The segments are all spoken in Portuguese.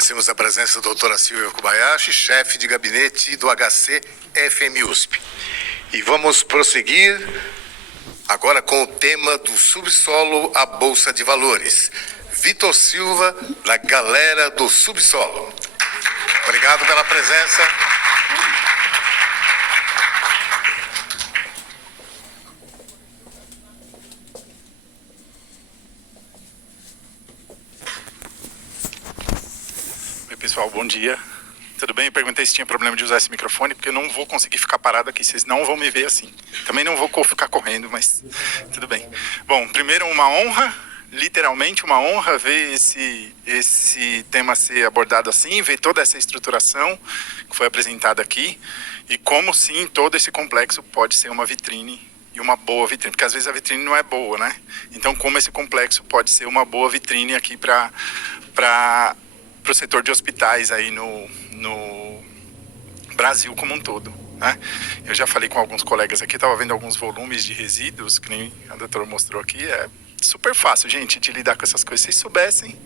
Agradecemos a presença da doutora Silvia Kobayashi, chefe de gabinete do HC FMUSP. E vamos prosseguir agora com o tema do subsolo à Bolsa de Valores. Vitor Silva, da galera do subsolo. Obrigado pela presença. Oi, pessoal, bom dia. Tudo bem? Eu perguntei se tinha problema de usar esse microfone, porque eu não vou conseguir ficar parado aqui, vocês não vão me ver assim. Também não vou ficar correndo, mas tudo bem. Bom, primeiro uma honra, literalmente uma honra ver esse tema ser abordado assim, ver toda essa estruturação que foi apresentada aqui e como sim todo esse complexo pode ser uma vitrine e uma boa vitrine, porque às vezes a vitrine não é boa, né? Então como esse complexo pode ser uma boa vitrine aqui para o setor de hospitais aí no Brasil como um todo, né? Eu já falei com alguns colegas aqui, estava vendo alguns volumes de resíduos, que nem a doutora mostrou aqui, é super fácil, gente, de lidar com essas coisas. Se vocês soubessem,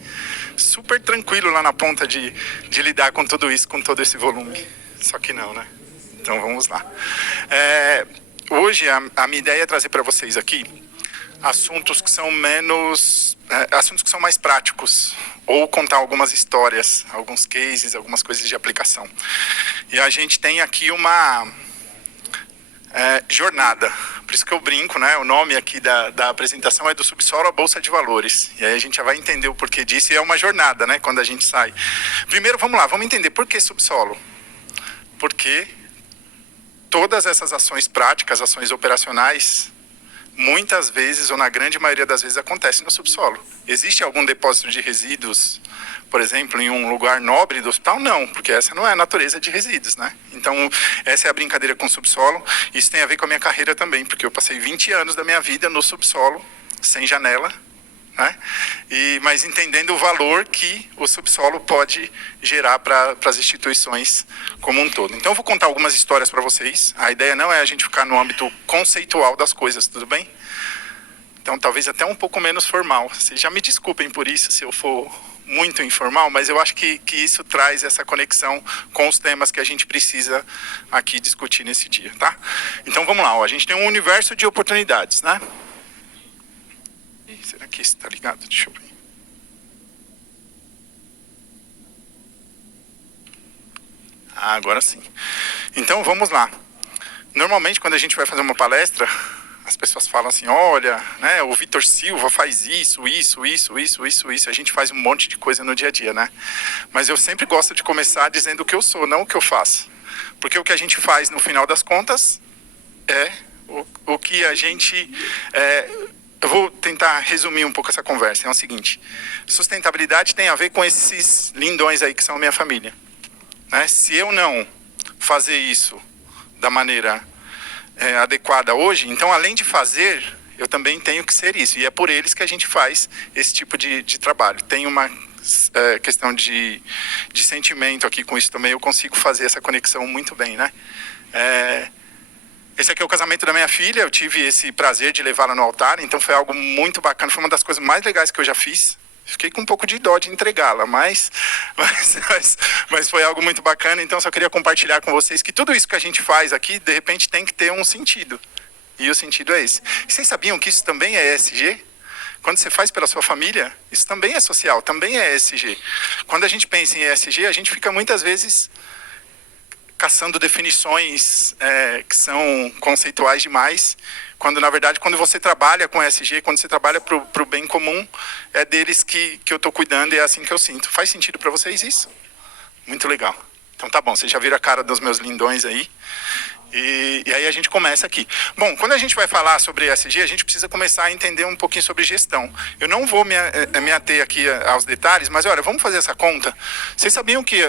super tranquilo lá na ponta de lidar com tudo isso, com todo esse volume. Só que não, né? Então vamos lá. Hoje a minha ideia é trazer para vocês aqui assuntos que são assuntos que são mais práticos, ou contar algumas histórias, alguns cases, algumas coisas de aplicação. E a gente tem aqui uma jornada, por isso que eu brinco, né? O nome aqui da apresentação é do subsolo à Bolsa de Valores. E aí a gente já vai entender o porquê disso, e é uma jornada, né? Quando a gente sai. Primeiro, vamos lá, vamos entender por que subsolo. Porque todas essas ações práticas, ações operacionais, muitas vezes, ou na grande maioria das vezes, acontece no subsolo. Existe algum depósito de resíduos, por exemplo, em um lugar nobre do hospital? Não, porque essa não é a natureza de resíduos, né? Então, essa é a brincadeira com o subsolo. Isso tem a ver com a minha carreira também, porque eu passei 20 anos da minha vida no subsolo, sem janela, né? Mas entendendo o valor que o subsolo pode gerar para as instituições como um todo. Então eu vou contar algumas histórias para vocês. A ideia não é a gente ficar no âmbito conceitual das coisas, tudo bem? Então talvez até um pouco menos formal. Vocês já me desculpem por isso se eu for muito informal, mas eu acho que isso traz essa conexão com os temas que a gente precisa aqui discutir nesse dia, tá? Então vamos lá, ó. A gente tem um universo de oportunidades, né? Será que isso está ligado? Deixa eu ver. Agora sim. Então vamos lá. Normalmente quando a gente vai fazer uma palestra, as pessoas falam assim, olha, né, o Vitor Silva faz isso. A gente faz um monte de coisa no dia a dia, né? Mas eu sempre gosto de começar dizendo o que eu sou, não o que eu faço. Porque o que a gente faz no final das contas é o que a gente... Eu vou tentar resumir um pouco essa conversa. É o seguinte, sustentabilidade tem a ver com esses lindões aí que são a minha família, né? Se eu não fazer isso da maneira adequada hoje, então além de fazer, eu também tenho que ser isso. E é por eles que a gente faz esse tipo de trabalho. Tem uma questão de sentimento aqui com isso também, eu consigo fazer essa conexão muito bem, né? Esse aqui é o casamento da minha filha, eu tive esse prazer de levá-la no altar, então foi algo muito bacana, foi uma das coisas mais legais que eu já fiz. Fiquei com um pouco de dó de entregá-la, mas foi algo muito bacana, então só queria compartilhar com vocês que tudo isso que a gente faz aqui, de repente tem que ter um sentido, e o sentido é esse. Vocês sabiam que isso também é ESG? Quando você faz pela sua família, isso também é social, também é ESG. Quando a gente pensa em ESG, a gente fica muitas vezes caçando definições que são conceituais demais, quando na verdade quando você trabalha com ESG, quando você trabalha para o bem comum, é deles que eu estou cuidando e é assim que eu sinto. Faz sentido para vocês isso? Muito legal. Então tá bom, vocês já viram a cara dos meus lindões aí. E aí a gente começa aqui. Bom, quando a gente vai falar sobre ESG, a gente precisa começar a entender um pouquinho sobre gestão. Eu não vou me ater aqui aos detalhes, mas olha, vamos fazer essa conta. Vocês sabiam que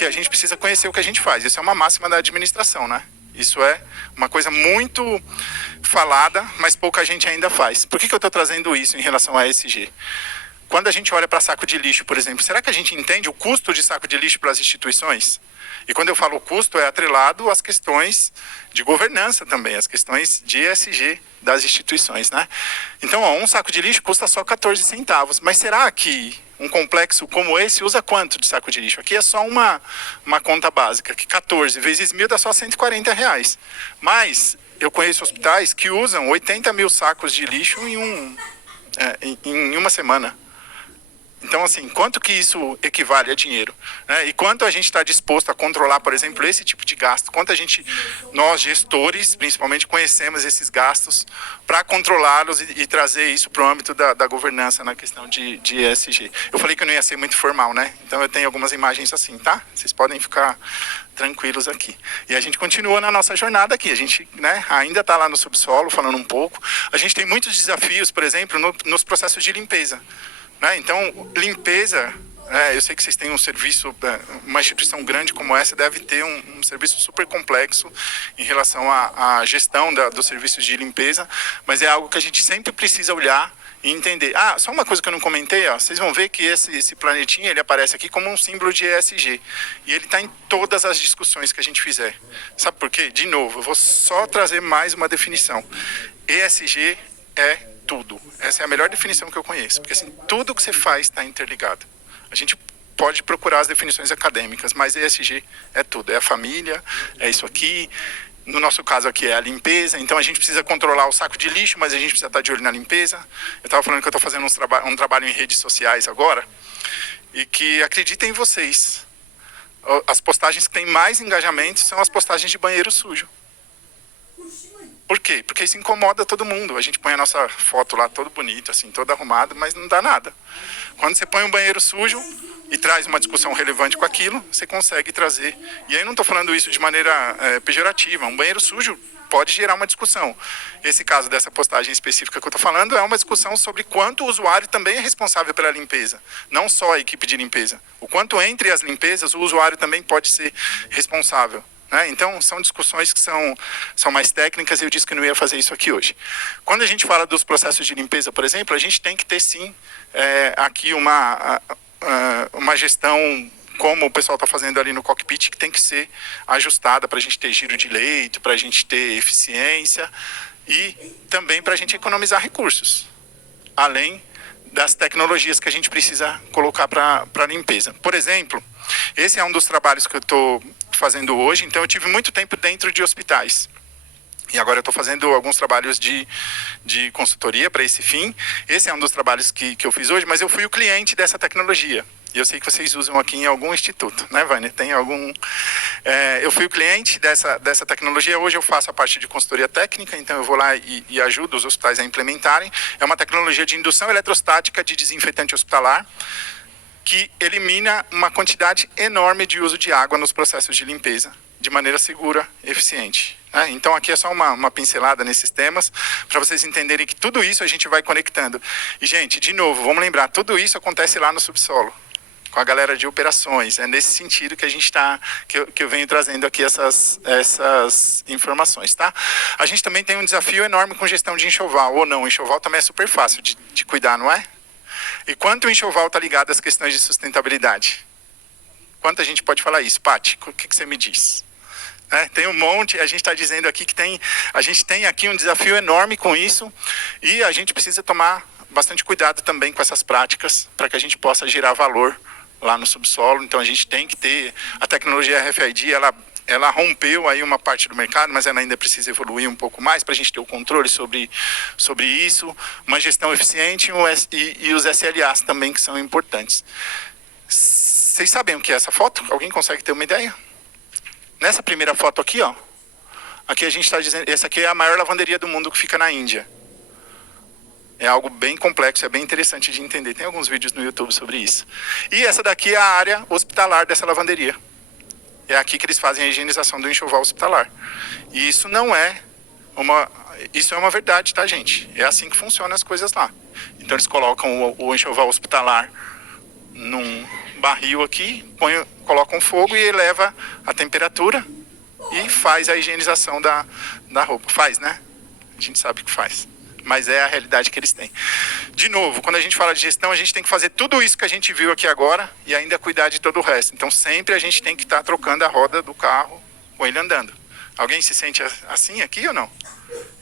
a gente precisa conhecer o que a gente faz? Isso é uma máxima da administração, né? Isso é uma coisa muito falada, mas pouca gente ainda faz. Por que eu estou trazendo isso em relação a ESG? Quando a gente olha para saco de lixo, por exemplo, será que a gente entende o custo de saco de lixo para as instituições? E quando eu falo custo, é atrelado às questões de governança também, as questões de ESG das instituições, né? Então, um saco de lixo custa só 14 centavos. Mas será que um complexo como esse usa quanto de saco de lixo? Aqui é só uma conta básica, que 14 vezes 1.000 dá só R$ 140. Mas eu conheço hospitais que usam 80 mil sacos de lixo em uma semana. Então, assim, quanto que isso equivale a dinheiro? Né? E quanto a gente está disposto a controlar, por exemplo, esse tipo de gasto? Quanto nós gestores, principalmente, conhecemos esses gastos para controlá-los e trazer isso para o âmbito da governança na questão de ESG? Eu falei que eu não ia ser muito formal, né? Então, eu tenho algumas imagens assim, tá? Vocês podem ficar tranquilos aqui. E a gente continua na nossa jornada aqui. A gente, né, ainda está lá no subsolo, falando um pouco. A gente tem muitos desafios, por exemplo, nos processos de limpeza. Então, limpeza, eu sei que vocês têm um serviço, uma instituição grande como essa deve ter um serviço super complexo em relação à gestão dos serviços de limpeza, mas é algo que a gente sempre precisa olhar e entender. Só uma coisa que eu não comentei, vocês vão ver que esse planetinha, ele aparece aqui como um símbolo de ESG, e ele está em todas as discussões que a gente fizer. Sabe por quê? De novo, eu vou só trazer mais uma definição. ESG é tudo. Essa é a melhor definição que eu conheço, porque assim, tudo que você faz está interligado. A gente pode procurar as definições acadêmicas, mas ESG é tudo, é a família, é isso aqui. No nosso caso aqui é a limpeza, então a gente precisa controlar o saco de lixo, mas a gente precisa estar de olho na limpeza. Eu estava falando que eu estou fazendo um trabalho em redes sociais agora, e que, acreditem vocês, as postagens que têm mais engajamento são as postagens de banheiro sujo. Por quê? Porque isso incomoda todo mundo. A gente põe a nossa foto lá todo bonito, assim, todo arrumado, mas não dá nada. Quando você põe um banheiro sujo e traz uma discussão relevante com aquilo, você consegue trazer. E aí não estou falando isso de maneira pejorativa. Um banheiro sujo pode gerar uma discussão. Esse caso dessa postagem específica que eu estou falando é uma discussão sobre quanto o usuário também é responsável pela limpeza. Não só a equipe de limpeza. O quanto entre as limpezas o usuário também pode ser responsável. Então, são discussões que são mais técnicas e eu disse que não ia fazer isso aqui hoje. Quando a gente fala dos processos de limpeza, por exemplo, a gente tem que ter, sim, aqui uma gestão, como o pessoal está fazendo ali no cockpit, que tem que ser ajustada para a gente ter giro de leito, para a gente ter eficiência e também para a gente economizar recursos, além das tecnologias que a gente precisa colocar para a limpeza. Por exemplo, esse é um dos trabalhos que eu estou fazendo hoje, então eu tive muito tempo dentro de hospitais. E agora eu estou fazendo alguns trabalhos de consultoria para esse fim. Esse é um dos trabalhos que eu fiz hoje, mas eu fui o cliente dessa tecnologia. E eu sei que vocês usam aqui em algum instituto, né, Vânia? Tem algum... eu fui o cliente dessa tecnologia. Hoje eu faço a parte de consultoria técnica, então eu vou lá e ajudo os hospitais a implementarem. É uma tecnologia de indução eletrostática de desinfetante hospitalar, que elimina uma quantidade enorme de uso de água nos processos de limpeza, de maneira segura e eficiente. Então aqui é só uma pincelada nesses temas, para vocês entenderem que tudo isso a gente vai conectando. E, gente, de novo, vamos lembrar, tudo isso acontece lá no subsolo, com a galera de operações. É nesse sentido que a gente que eu venho trazendo aqui essas informações, tá? A gente também tem um desafio enorme com gestão de enxoval, ou não, o enxoval também é super fácil de cuidar, não é? E quanto o enxoval está ligado às questões de sustentabilidade? Quanto a gente pode falar isso? Paty, o que você me diz? Tem um monte, a gente está dizendo aqui que a gente tem aqui um desafio enorme com isso, e a gente precisa tomar bastante cuidado também com essas práticas, para que a gente possa gerar valor lá no subsolo. Então a gente tem que ter, a tecnologia RFID, ela rompeu aí uma parte do mercado, mas ela ainda precisa evoluir um pouco mais para a gente ter o controle sobre isso, uma gestão eficiente e os SLAs também, que são importantes. Vocês sabem o que é essa foto? Alguém consegue ter uma ideia? Nessa primeira foto aqui, aqui a gente está dizendo, essa aqui é a maior lavanderia do mundo, que fica na Índia. É algo bem complexo, é bem interessante de entender. Tem alguns vídeos no YouTube sobre isso. E essa daqui é a área hospitalar dessa lavanderia. É aqui que eles fazem a higienização do enxoval hospitalar. E isso não é isso é uma verdade, tá, gente? É assim que funcionam as coisas lá. Então eles colocam o enxoval hospitalar num barril aqui, colocam fogo e eleva a temperatura e faz a higienização da roupa. Faz, né? A gente sabe que faz. Mas é a realidade que eles têm. De novo, quando a gente fala de gestão, a gente tem que fazer tudo isso que a gente viu aqui agora e ainda cuidar de todo o resto. Então sempre a gente tem que estar trocando a roda do carro com ele andando. Alguém se sente assim aqui ou não?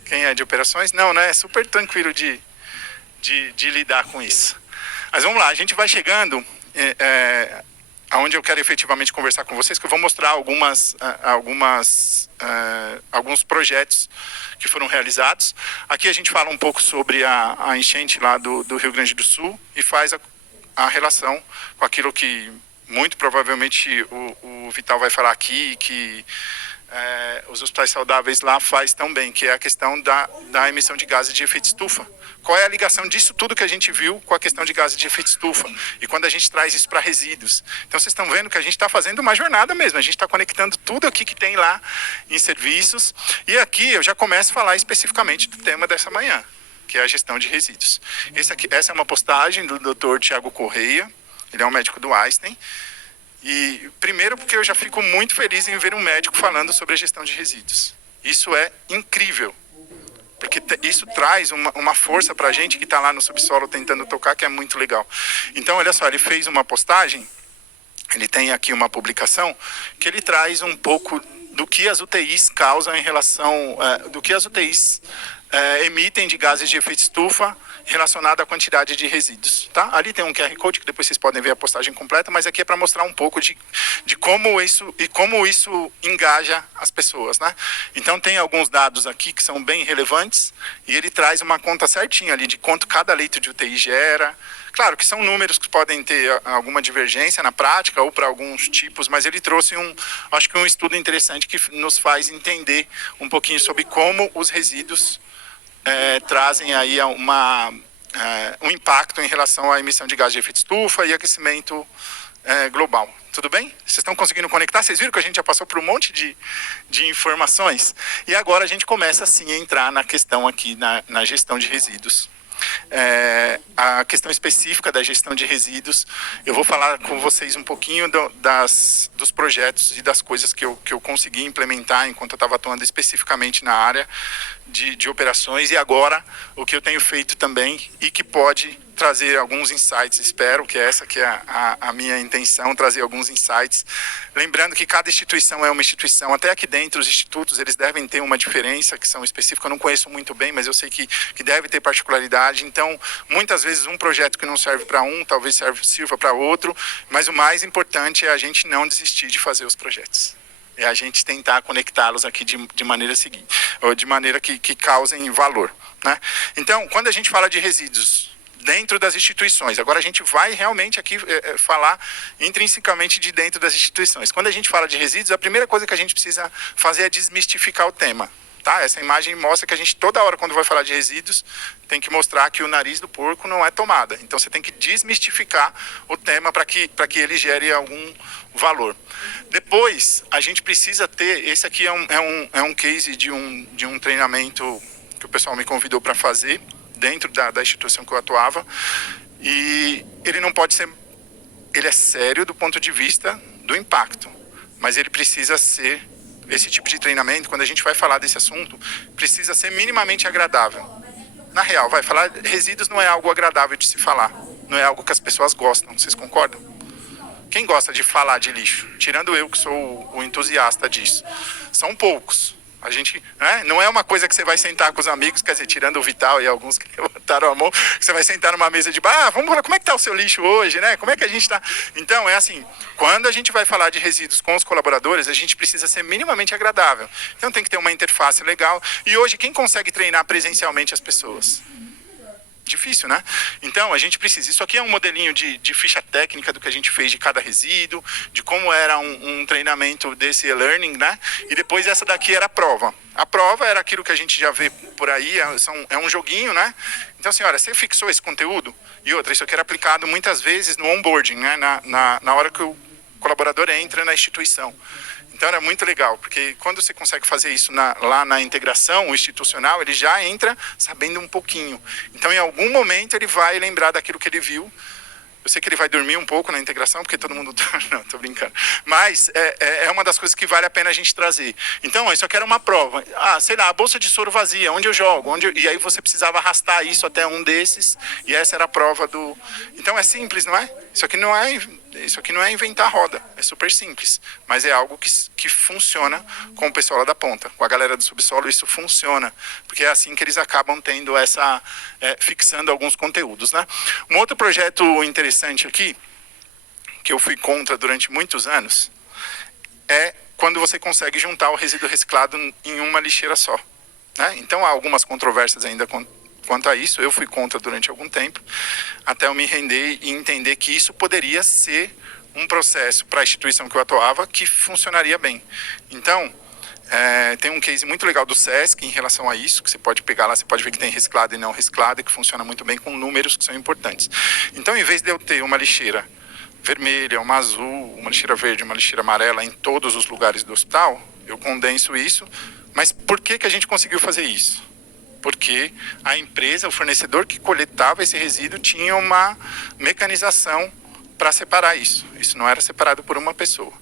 Quem é de operações? Não, né? É super tranquilo de lidar com isso. Mas vamos lá, a gente vai chegando aonde eu quero efetivamente conversar com vocês, que eu vou mostrar alguns projetos que foram realizados. Aqui a gente fala um pouco sobre a enchente lá do Rio Grande do Sul e faz a relação com aquilo que muito provavelmente o Vital vai falar aqui, que os hospitais saudáveis lá faz tão bem, que é a questão da emissão de gases de efeito estufa. Qual é a ligação disso tudo que a gente viu com a questão de gases de efeito estufa? E quando a gente traz isso para resíduos. Então vocês estão vendo que a gente está fazendo uma jornada mesmo, a gente está conectando tudo aqui que tem lá em serviços. E aqui eu já começo a falar especificamente do tema dessa manhã, que é a gestão de resíduos. Essa é uma postagem do Dr. Tiago Correia, ele é um médico do Einstein. E primeiro porque eu já fico muito feliz em ver um médico falando sobre a gestão de resíduos. Isso é incrível, porque isso traz uma força para a gente que está lá no subsolo tentando tocar, que é muito legal. Então, olha só, ele fez uma postagem, ele tem aqui uma publicação, que ele traz um pouco do que as UTIs causam em relação, do que as UTIs emitem de gases de efeito estufa relacionado à quantidade de resíduos, tá? Ali tem um QR Code que depois vocês podem ver a postagem completa, mas aqui é para mostrar um pouco de como isso engaja as pessoas, né? Então tem alguns dados aqui que são bem relevantes e ele traz uma conta certinha ali de quanto cada leito de UTI gera. Claro que são números que podem ter alguma divergência na prática ou para alguns tipos, mas ele trouxe acho que um estudo interessante que nos faz entender um pouquinho sobre como os resíduos trazem aí um impacto em relação à emissão de gás de efeito estufa e aquecimento global. Tudo bem? Vocês estão conseguindo conectar? Vocês viram que a gente já passou por um monte de informações? E agora a gente começa assim a entrar na questão aqui na gestão de resíduos. A questão específica da gestão de resíduos, eu vou falar com vocês um pouquinho dos projetos e das coisas que eu consegui implementar enquanto eu estava atuando especificamente na área de operações, e agora o que eu tenho feito também e que pode trazer alguns insights. Espero que essa que é a minha intenção, trazer alguns insights. Lembrando que cada instituição é uma instituição, até aqui dentro os institutos eles devem ter uma diferença que são específicas, eu não conheço muito bem, mas eu sei que deve ter particularidade. Então, muitas vezes um projeto que não serve para um, talvez sirva para outro, mas o mais importante é a gente não desistir de fazer os projetos. É a gente tentar conectá-los aqui de maneira seguinte, ou de maneira que causem valor, né? Então, quando a gente fala de resíduos dentro das instituições, agora a gente vai realmente aqui falar intrinsecamente de dentro das instituições. Quando a gente fala de resíduos, a primeira coisa que a gente precisa fazer é desmistificar o tema. Tá? Essa imagem mostra que a gente, toda hora quando vai falar de resíduos, tem que mostrar que o nariz do porco não é tomada. Então você tem que desmistificar o tema para que ele gere algum valor. Depois, a gente precisa ter, esse aqui é um case de um treinamento que o pessoal me convidou para fazer, dentro da instituição que eu atuava, e ele não pode ser, ele é sério do ponto de vista do impacto, mas ele precisa ser, esse tipo de treinamento, quando a gente vai falar desse assunto, precisa ser minimamente agradável. Na real, falar resíduos não é algo agradável de se falar, não é algo que as pessoas gostam, vocês concordam? Quem gosta de falar de lixo? Tirando eu, que sou o entusiasta disso. São poucos. A gente, né? Não é uma coisa que você vai sentar com os amigos, quer dizer, tirando o Vital e alguns que levantaram a mão, que você vai sentar numa mesa de bar, vamos ver como é que está o seu lixo hoje, né? Como é que a gente está? Então, é assim, quando a gente vai falar de resíduos com os colaboradores, a gente precisa ser minimamente agradável. Então tem que ter uma interface legal. E hoje, quem consegue treinar presencialmente as pessoas? Difícil, né? Então, a gente precisa. Isso aqui é um modelinho de ficha técnica do que a gente fez de cada resíduo, de como era um treinamento desse e-learning, né? E depois essa daqui era a prova. A prova era aquilo que a gente já vê por aí, é um joguinho, né? Então, assim, olha, você fixou esse conteúdo? E outra, isso aqui era aplicado muitas vezes no onboarding, né? Na hora que o colaborador entra na instituição. Então era muito legal, porque quando você consegue fazer isso lá na integração institucional, ele já entra sabendo um pouquinho. Então em algum momento ele vai lembrar daquilo que ele viu. Eu sei que ele vai dormir um pouco na integração, porque todo mundo... Não, tô brincando. Mas é uma das coisas que vale a pena a gente trazer. Então, isso aqui era uma prova. Sei lá, a bolsa de soro vazia, onde eu jogo? E aí você precisava arrastar isso até um desses, e essa era a prova do... Então é simples, não é? Isso aqui não é Isso aqui não é inventar roda, é super simples, mas é algo que funciona com o pessoal lá da ponta. Com a galera do subsolo isso funciona, porque é assim que eles acabam tendo fixando alguns conteúdos, né? Um outro projeto interessante aqui, que eu fui contra durante muitos anos, é quando você consegue juntar o resíduo reciclado em uma lixeira só, né? Então há algumas controvérsias ainda quanto a isso. Eu fui contra durante algum tempo, até eu me render e entender que isso poderia ser um processo para a instituição que eu atuava que funcionaria bem. Então, tem um case muito legal do SESC em relação a isso, que você pode pegar lá, você pode ver que tem reciclado e não reciclado, e que funciona muito bem com números que são importantes. Então, em vez de eu ter uma lixeira vermelha, uma azul, uma lixeira verde, uma lixeira amarela em todos os lugares do hospital, eu condenso isso. Mas por que a gente conseguiu fazer isso? Porque a empresa, o fornecedor que coletava esse resíduo tinha uma mecanização para separar isso. Isso não era separado por uma pessoa,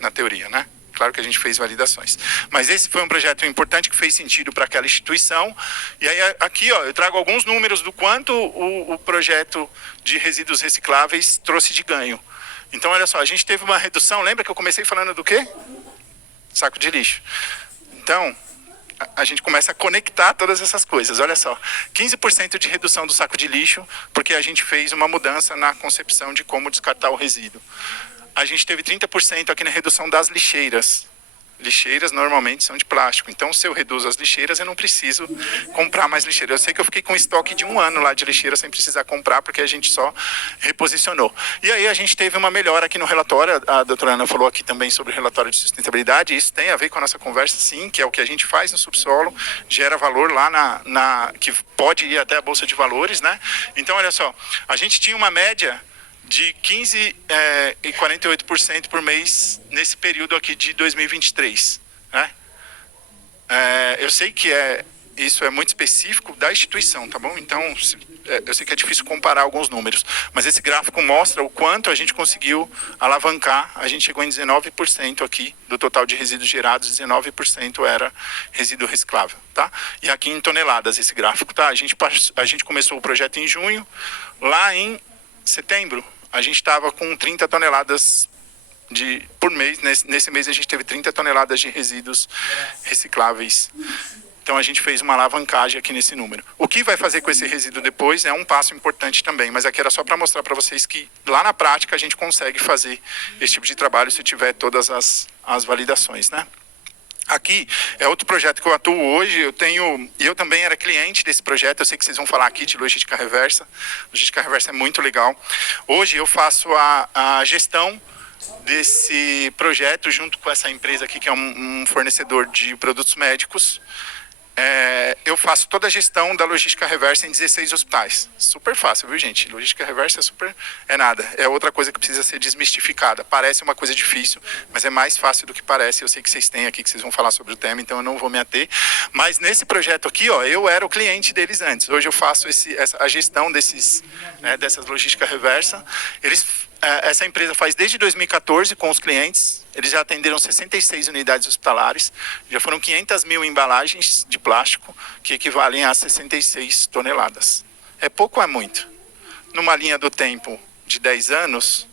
na teoria, né? Claro que a gente fez validações. Mas esse foi um projeto importante que fez sentido para aquela instituição. E aí aqui, ó, eu trago alguns números do quanto o projeto de resíduos recicláveis trouxe de ganho. Então, olha só, a gente teve uma redução. Lembra que eu comecei falando do quê? Saco de lixo. Então, a gente começa a conectar todas essas coisas. Olha só, 15% de redução do saco de lixo, porque a gente fez uma mudança na concepção de como descartar o resíduo. A gente teve 30% aqui na redução das lixeiras. Lixeiras normalmente são de plástico. Então, se eu reduzo as lixeiras, eu não preciso comprar mais lixeira. Eu sei que eu fiquei com estoque de 1 ano lá de lixeira sem precisar comprar, porque a gente só reposicionou. E aí a gente teve uma melhora aqui no relatório. A doutora Ana falou aqui também sobre o relatório de sustentabilidade. Isso tem a ver com a nossa conversa, sim, que é o que a gente faz no subsolo, gera valor lá que pode ir até a Bolsa de Valores, né? Então, olha só, a gente tinha uma média de 15% e 48% por mês nesse período aqui de 2023, né? Eu sei que isso é muito específico da instituição, tá bom? Então, eu sei que é difícil comparar alguns números, mas esse gráfico mostra o quanto a gente conseguiu alavancar. A gente chegou em 19% aqui do total de resíduos gerados, 19% era resíduo reciclável, tá? E aqui em toneladas esse gráfico, tá? A gente começou o projeto em junho, lá em setembro a gente estava com 30 toneladas por mês. Nesse mês a gente teve 30 toneladas de resíduos recicláveis. Então a gente fez uma alavancagem aqui nesse número. O que vai fazer com esse resíduo depois é um passo importante também, mas aqui era só para mostrar para vocês que lá na prática a gente consegue fazer esse tipo de trabalho se tiver todas as validações, né? Aqui é outro projeto que eu atuo hoje. Eu também era cliente desse projeto. Eu sei que vocês vão falar aqui de logística reversa. Logística reversa é muito legal. Hoje eu faço a gestão desse projeto junto com essa empresa aqui, que é um fornecedor de produtos médicos. Eu faço toda a gestão da logística reversa em 16 hospitais. Super fácil, viu, gente? Logística reversa é nada. É outra coisa que precisa ser desmistificada. Parece uma coisa difícil, mas é mais fácil do que parece. Eu sei que vocês têm aqui, que vocês vão falar sobre o tema, então eu não vou me ater. Mas nesse projeto aqui, ó, eu era o cliente deles antes. Hoje eu faço a gestão dessas logística reversa. Essa empresa faz desde 2014 com os clientes. Eles já atenderam 66 unidades hospitalares. Já foram 500 mil embalagens de plástico, que equivalem a 66 toneladas. É pouco ou é muito? Numa linha do tempo de 10 anos,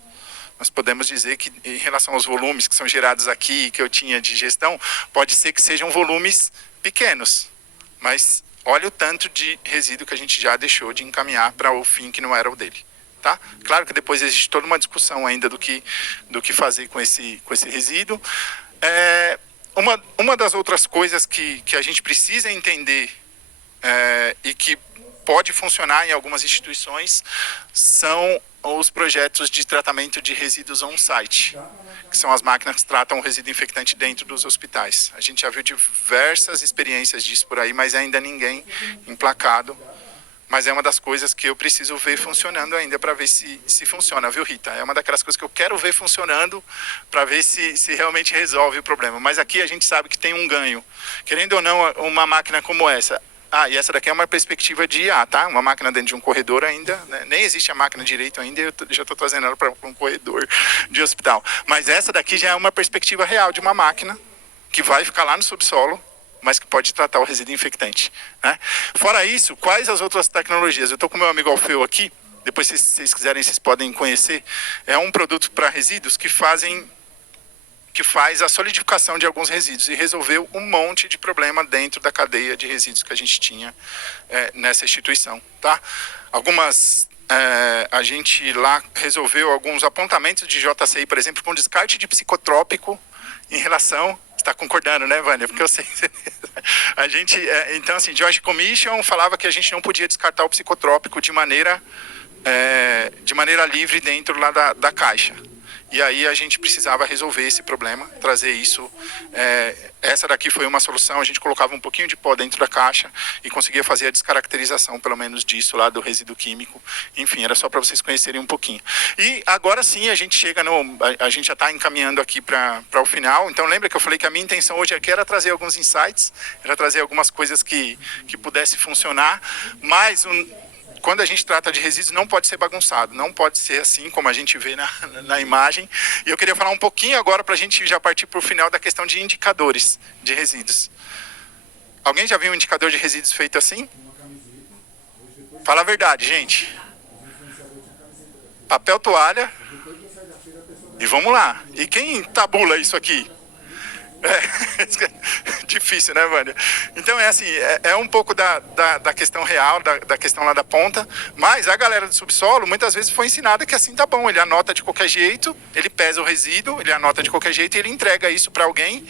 nós podemos dizer que, em relação aos volumes que são gerados aqui, que eu tinha de gestão, pode ser que sejam volumes pequenos. Mas olha o tanto de resíduo que a gente já deixou de encaminhar para o fim que não era o dele. Tá? Claro que depois existe toda uma discussão ainda do que fazer com esse resíduo. Uma das outras coisas que a gente precisa entender e que pode funcionar em algumas instituições são os projetos de tratamento de resíduos on-site, que são as máquinas que tratam o resíduo infectante dentro dos hospitais. A gente já viu diversas experiências disso por aí, mas ainda ninguém emplacado. Mas é uma das coisas que eu preciso ver funcionando ainda para ver se funciona, viu, Rita? É uma daquelas coisas que eu quero ver funcionando para ver se realmente resolve o problema. Mas aqui a gente sabe que tem um ganho. Querendo ou não, uma máquina como essa... e essa daqui é uma perspectiva de IA, tá? Uma máquina dentro de um corredor ainda, né? Nem existe a máquina direito ainda, eu já estou trazendo ela para um corredor de hospital. Mas essa daqui já é uma perspectiva real de uma máquina que vai ficar lá no subsolo, mas que pode tratar o resíduo infectante, né? Fora isso, quais as outras tecnologias? Eu estou com meu amigo Alfeu aqui. depois se vocês quiserem, vocês podem conhecer. É um produto para resíduos que faz a solidificação de alguns resíduos e resolveu um monte de problema dentro da cadeia de resíduos que a gente tinha nessa instituição, tá? A gente lá resolveu alguns apontamentos de JCI, por exemplo, com descarte de psicotrópico em relação... Você está concordando, né, Vânia? Porque eu sei. A gente, então, assim, George Commission falava que a gente não podia descartar o psicotrópico de maneira livre dentro lá da caixa. E aí a gente precisava resolver esse problema, trazer isso. Essa daqui foi uma solução, a gente colocava um pouquinho de pó dentro da caixa e conseguia fazer a descaracterização, pelo menos disso lá do resíduo químico. Enfim, era só para vocês conhecerem um pouquinho. E agora sim a gente chega a gente já está encaminhando aqui para o final. Então lembra que eu falei que a minha intenção hoje aqui era trazer alguns insights, era trazer algumas coisas que pudesse funcionar, mas quando a gente trata de resíduos, não pode ser bagunçado, não pode ser assim como a gente vê na imagem. E eu queria falar um pouquinho agora para a gente já partir para o final da questão de indicadores de resíduos. Alguém já viu um indicador de resíduos feito assim? Fala a verdade, gente. Papel toalha. E vamos lá. E quem tabula isso aqui? Difícil, né, Vânia? Então é assim, é um pouco da questão real, da questão lá da ponta, mas a galera do subsolo muitas vezes foi ensinada que assim tá bom, ele anota de qualquer jeito, ele pesa o resíduo, ele anota de qualquer jeito e ele entrega isso para alguém,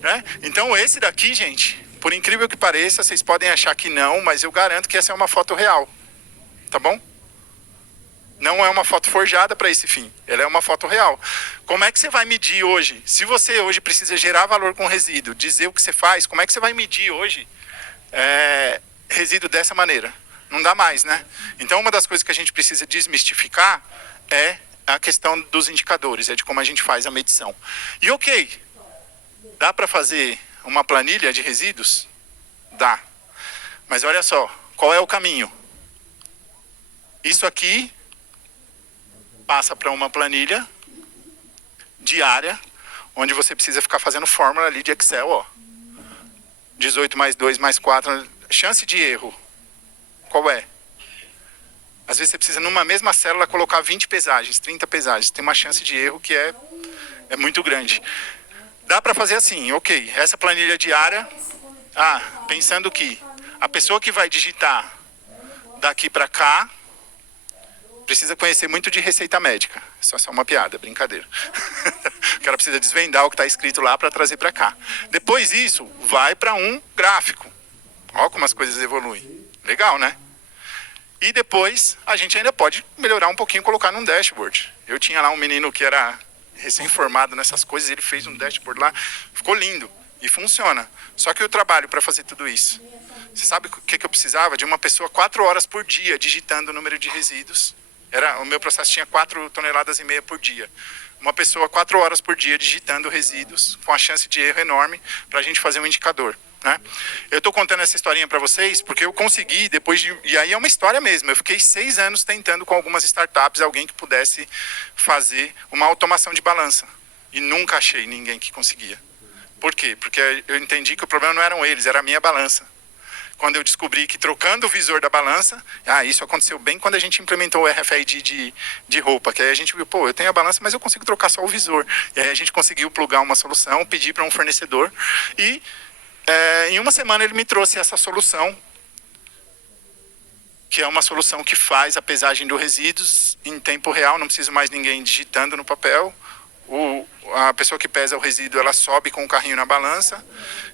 né? Então esse daqui, gente, por incrível que pareça, vocês podem achar que não, mas eu garanto que essa é uma foto real, tá bom? Não é uma foto forjada para esse fim, ela é uma foto real. Como é que você vai medir hoje? Se você hoje precisa gerar valor com resíduo, dizer o que você faz, como é que você vai medir hoje resíduo dessa maneira? Não dá mais, né? Então uma das coisas que a gente precisa desmistificar é a questão dos indicadores, de como a gente faz a medição. E ok, dá para fazer uma planilha de resíduos? Dá. Mas olha só, qual é o caminho? Isso aqui passa para uma planilha diária, onde você precisa ficar fazendo fórmula ali de Excel, ó. 18 mais 2 mais 4, chance de erro, qual é? Às vezes você precisa numa mesma célula colocar 20 pesagens, 30 pesagens, tem uma chance de erro que é muito grande. Dá para fazer assim, ok, essa planilha diária, pensando que a pessoa que vai digitar daqui para cá, precisa conhecer muito de receita médica. Isso é só uma piada, brincadeira. O cara precisa desvendar o que está escrito lá para trazer para cá. Depois disso, vai para um gráfico. Olha como as coisas evoluem. Legal, né? E depois, a gente ainda pode melhorar um pouquinho, colocar num dashboard. Eu tinha lá um menino que era recém-formado nessas coisas, ele fez um dashboard lá, ficou lindo e funciona. Só que o trabalho para fazer tudo isso, você sabe o que eu precisava? De uma pessoa 4 horas por dia digitando o número de resíduos. O meu processo tinha 4,5 toneladas por dia. Uma pessoa 4 horas por dia digitando resíduos, com a chance de erro enorme, para a gente fazer um indicador, né? Eu estou contando essa historinha para vocês porque eu consegui, e aí é uma história mesmo, eu fiquei 6 anos tentando com algumas startups, alguém que pudesse fazer uma automação de balança. E nunca achei ninguém que conseguia. Por quê? Porque eu entendi que o problema não eram eles, era a minha balança. Quando eu descobri que trocando o visor da balança, isso aconteceu bem quando a gente implementou o RFID de roupa, que aí a gente viu, eu tenho a balança, mas eu consigo trocar só o visor. E aí a gente conseguiu plugar uma solução, pedir para um fornecedor, e em uma semana ele me trouxe essa solução, que é uma solução que faz a pesagem dos resíduos em tempo real, não preciso mais ninguém digitando no papel. A pessoa que pesa o resíduo, ela sobe com o carrinho na balança,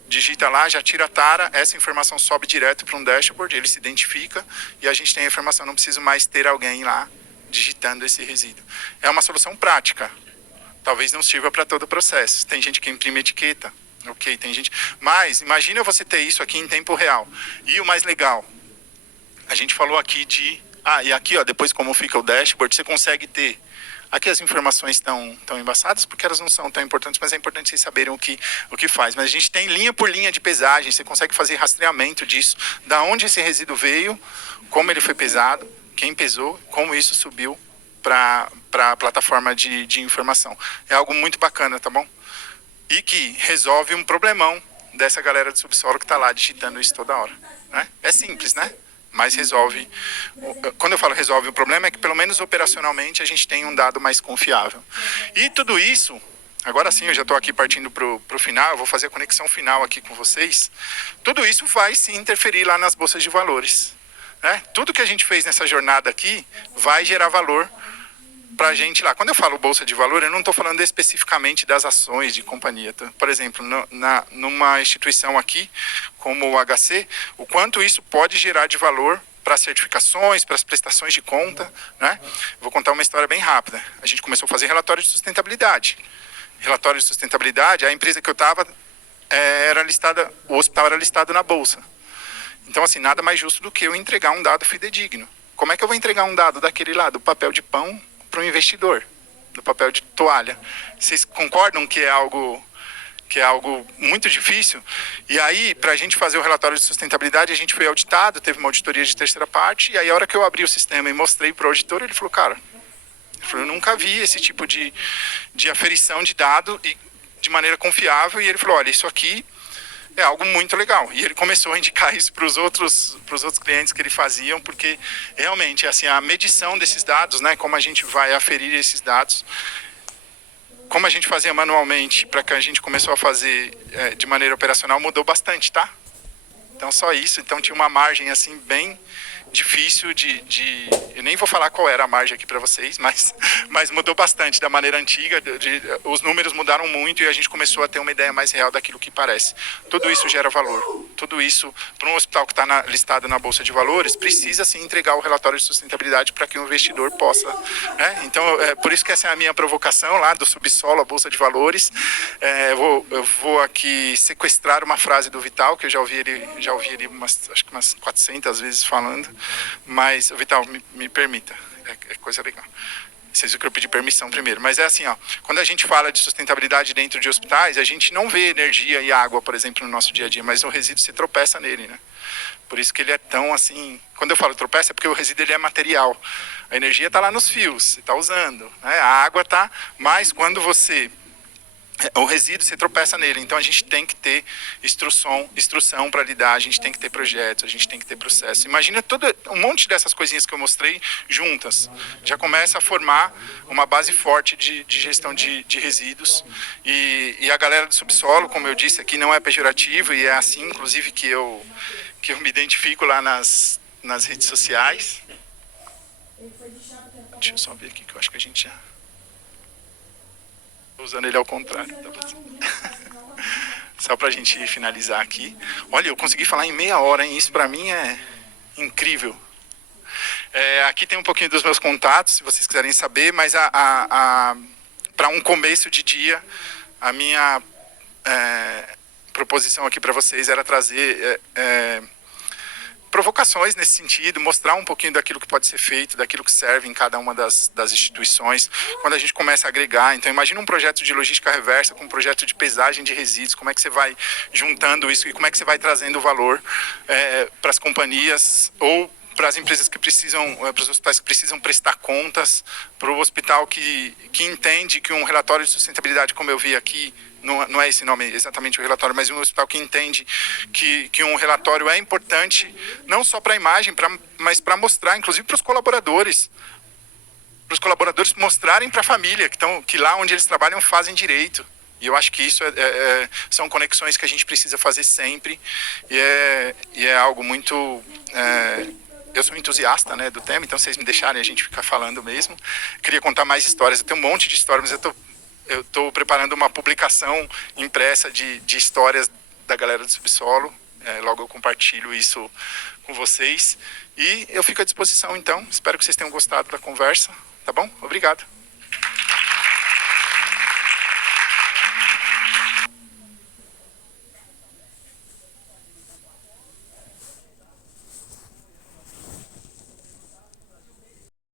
digita lá, já tira a tara, essa informação sobe direto para um dashboard, ele se identifica e a gente tem a informação, não preciso mais ter alguém lá digitando esse resíduo. É uma solução prática, talvez não sirva para todo o processo. Tem gente que imprime etiqueta, ok, tem gente... Mas imagina você ter isso aqui em tempo real. E o mais legal, a gente falou aqui e aqui, ó, depois como fica o dashboard, você consegue ter... Aqui as informações estão embaçadas porque elas não são tão importantes, mas é importante vocês saberem o que faz. Mas a gente tem linha por linha de pesagem, você consegue fazer rastreamento disso, da onde esse resíduo veio, como ele foi pesado, quem pesou, como isso subiu para a plataforma de informação. É algo muito bacana, tá bom? E que resolve um problemão dessa galera do subsolo que está lá digitando isso toda hora, né? É simples, né? mas resolve. Quando eu falo resolve o problema, é que pelo menos operacionalmente a gente tem um dado mais confiável. E tudo isso, agora sim eu já estou aqui partindo para o final, eu vou fazer a conexão final aqui com vocês. Tudo isso vai se interferir lá nas bolsas de valores, né? Tudo que a gente fez nessa jornada aqui vai gerar valor para a gente lá. Quando eu falo bolsa de valor, eu não estou falando especificamente das ações de companhia. Tá? Por exemplo, numa instituição aqui, como o HC, o quanto isso pode gerar de valor para as certificações, para as prestações de conta, né? Vou contar uma história bem rápida. A gente começou a fazer relatório de sustentabilidade. Relatório de sustentabilidade, a empresa que eu estava era listada, o hospital era listado na bolsa. Então, assim, nada mais justo do que eu entregar um dado fidedigno. Como é que eu vou entregar um dado daquele lá, do papel de pão, para um investidor, do papel de toalha? Vocês concordam que é algo muito difícil? E aí, para a gente fazer o relatório de sustentabilidade, a gente foi auditado, teve uma auditoria de terceira parte, e aí a hora que eu abri o sistema e mostrei para o auditor, ele falou, cara, eu nunca vi esse tipo de aferição de dado e de maneira confiável, e ele falou, olha, isso aqui é algo muito legal. E ele começou a indicar isso para os outros clientes que ele faziam, porque realmente assim, a medição desses dados, né, como a gente vai aferir esses dados, como a gente fazia manualmente para que a gente começou a fazer de maneira operacional, mudou bastante, tá? Então só isso, então tinha uma margem assim bem difícil eu nem vou falar qual era a margem aqui para vocês, mas mudou bastante da maneira antiga, os números mudaram muito e a gente começou a ter uma ideia mais real daquilo que parece. Tudo isso gera valor, tudo isso para um hospital que está listado na Bolsa de Valores, precisa sim entregar o relatório de sustentabilidade para que o investidor possa, né? Então, por isso que essa é a minha provocação lá do subsolo, a Bolsa de Valores. Eu vou aqui sequestrar uma frase do Vital, que eu já ouvi ele acho que umas 400 vezes falando. Mas, Vital, me permita, é coisa legal. Vocês viram que eu pedi permissão primeiro. Mas é assim, ó, quando a gente fala de sustentabilidade dentro de hospitais, a gente não vê energia e água, por exemplo, no nosso dia a dia, mas o resíduo se tropeça nele, né? Por isso que ele é tão assim... Quando eu falo tropeça, é porque o resíduo ele é material. A energia está lá nos fios, você está usando, né? A água está... Mas quando o resíduo, você tropeça nele. Então a gente tem que ter instrução para lidar, a gente tem que ter projetos, a gente tem que ter processo. Imagina um monte dessas coisinhas que eu mostrei juntas. Já começa a formar uma base forte de gestão de resíduos. E a galera do subsolo, como eu disse aqui, não é pejorativo, e é assim, inclusive, que eu me identifico lá nas redes sociais. Deixa eu só ver aqui, que eu acho que a gente já... usando ele ao contrário, tá? Só pra gente finalizar aqui. Olha, eu consegui falar em meia hora, hein? Isso pra mim é incrível. Aqui tem um pouquinho dos meus contatos, se vocês quiserem saber, mas para um começo de dia, a minha proposição aqui para vocês era trazer provocações nesse sentido, mostrar um pouquinho daquilo que pode ser feito, daquilo que serve em cada uma das instituições, quando a gente começa a agregar. Então imagina um projeto de logística reversa com um projeto de pesagem de resíduos, como é que você vai juntando isso e como é que você vai trazendo valor para as companhias ou para as empresas que precisam, para os hospitais que precisam prestar contas, para o hospital que entende que um relatório de sustentabilidade, como eu vi aqui, não é esse nome exatamente o relatório, mas um hospital que entende que um relatório é importante, não só para a imagem, mas para mostrar, inclusive para os colaboradores mostrarem para a família que lá onde eles trabalham fazem direito. E eu acho que isso são conexões que a gente precisa fazer sempre, e é algo muito... eu sou entusiasta, né, do tema, então vocês me deixarem a gente ficar falando mesmo. Queria contar mais histórias, eu tenho um monte de histórias, mas eu estou preparando uma publicação impressa de histórias da galera do subsolo. Logo eu compartilho isso com vocês. E eu fico à disposição, então. Espero que vocês tenham gostado da conversa. Tá bom? Obrigado.